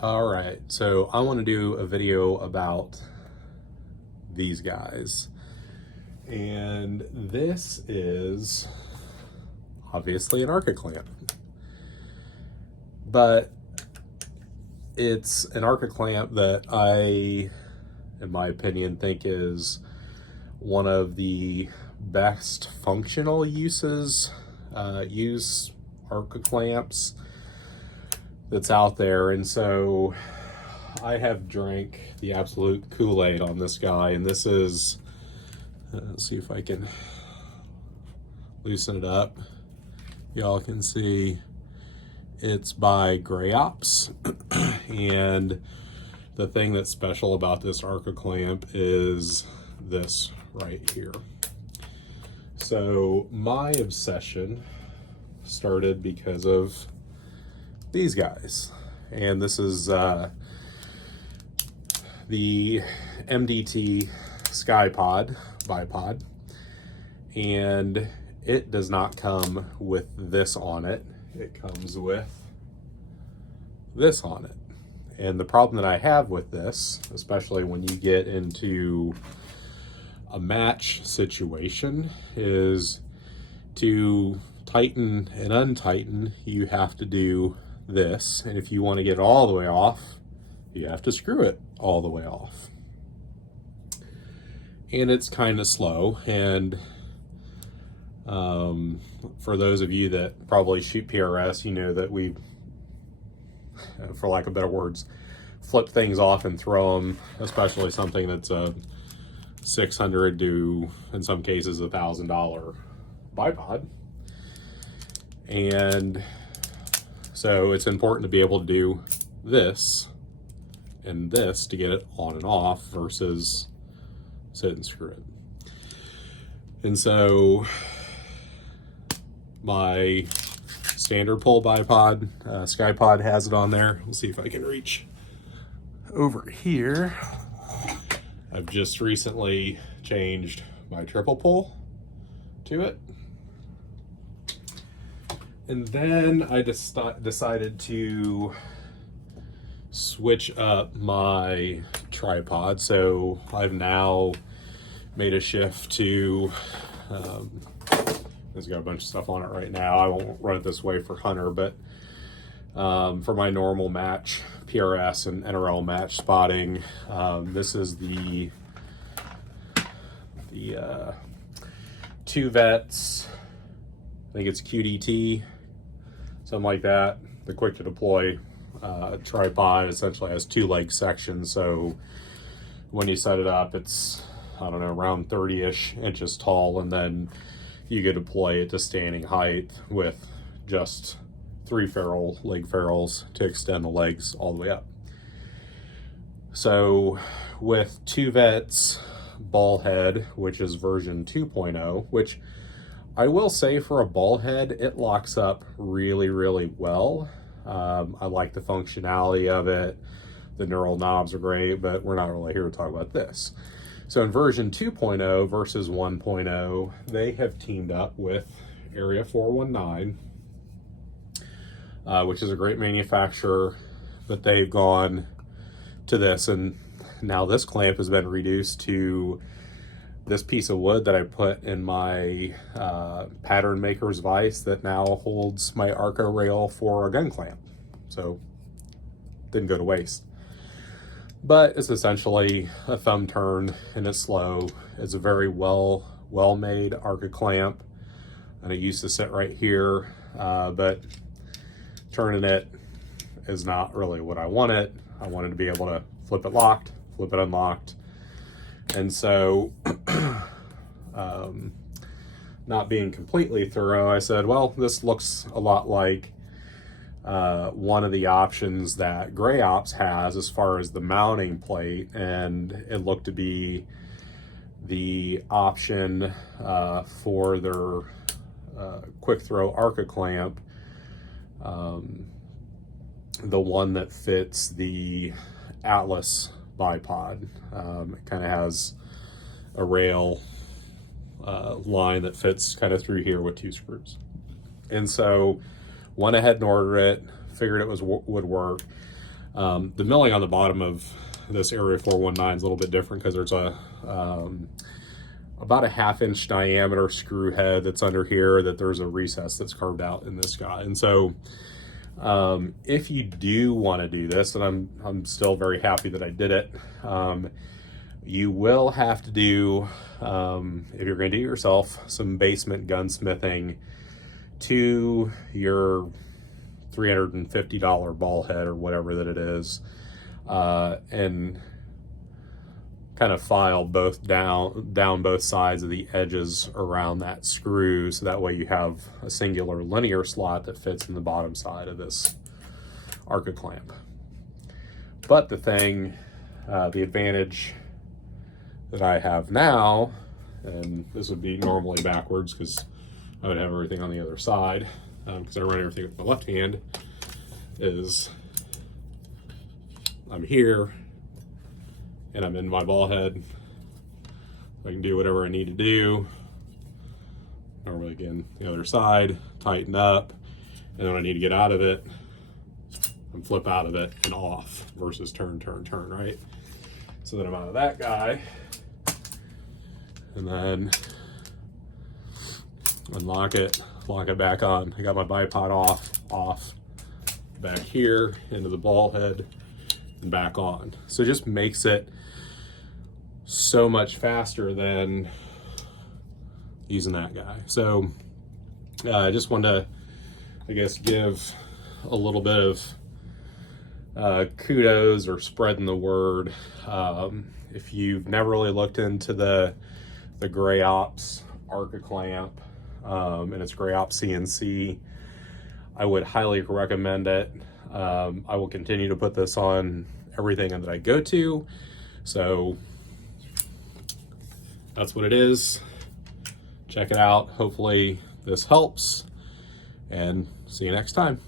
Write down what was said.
All right, so I want to do a video about these guys. And this is obviously an arca clamp, but it's an arca clamp that I, in my opinion, think is one of the best functional use arca clamps that's out there. And so I have drank the absolute Kool-Aid on this guy, and this is, let's see if I can loosen it up. Y'all can see it's by Ops. And the thing that's special about this arca clamp is this right here. So my obsession started because of these guys, and this is the MDT SkyPod bipod, and it does not come with this on it. It comes with this on it. And the problem that I have with this, especially when you get into a match situation, is to tighten and untighten, you have to do this. And if you want to get it all the way off, you have to screw it all the way off. And it's kind of slow. And for those of you that probably shoot PRS, you know that we, for lack of better words, flip things off and throw them, especially something that's a $600 to, in some cases, $1,000 bipod. And so it's important to be able to do this and this to get it on and off versus sit and screw it. And so my standard pull bipod, SkyPod, has it on there. We'll see if I can reach over here. I've just recently changed my triple pull to it. And then I decided to switch up my tripod. So I've now made a shift to, it's got a bunch of stuff on it right now. I won't run it this way for Hunter, but for my normal match, PRS and NRL match spotting, this is the two vets, I think it's QDT, something like that. The quick to deploy tripod essentially has two leg sections, so when you set it up, it's, I don't know, around 30-ish inches tall, and then you could deploy it to standing height with just 3 leg ferrules to extend the legs all the way up. So with two vets ball head, which is version 2.0, which I will say for a ball head, it locks up really, really well. I like the functionality of it. The neural knobs are great, but we're not really here to talk about this. So in version 2.0 versus 1.0, they have teamed up with Area 419, which is a great manufacturer, but they've gone to this, and now this clamp has been reduced to this piece of wood that I put in my pattern maker's vise that now holds my arca rail for a gun clamp. So didn't go to waste. But it's essentially a thumb turn, and it's slow. It's a very well-made arca clamp, and it used to sit right here, but turning it is not really what I wanted. I wanted to be able to flip it locked, flip it unlocked. And so, not being completely thorough, I said, well, this looks a lot like one of the options that Ops has as far as the mounting plate, and it looked to be the option for their quick throw arca clamp, the one that fits the Atlas bipod. It kind of has a rail line that fits kind of through here with 2 screws. And so went ahead and ordered it, figured it would work. The milling on the bottom of this Area 419 is a little bit different because there's a about a 1/2 inch diameter screw head that's under here that there's a recess that's carved out in this guy. And so if you do want to do this, and I'm still very happy that I did it, you will have to do, if you're going to do it yourself, some basement gunsmithing to your $350 ball head or whatever that it is, and kind of file both down both sides of the edges around that screw, so that way you have a singular linear slot that fits in the bottom side of this arca clamp. But the thing, the advantage that I have now, and this would be normally backwards because I would have everything on the other side, because I run everything with my left hand, is I'm here and I'm in my ball head. I can do whatever I need to do. Normally, again, the other side, tighten up, and then when I need to get out of it, I'm flip out of it and off versus turn, right? So then I'm out of that guy, and then unlock it, lock it back on. I got my bipod off, back here into the ball head and back on. So it just makes it so much faster than using that guy. So I just wanted to, I guess, give a little bit of kudos or spreading the word. If you've never really looked into the Gray Ops arca clamp, and it's Gray Ops CNC, I would highly recommend it. I will continue to put this on everything that I go to. So that's what it is. Check it out. Hopefully this helps, and see you next time.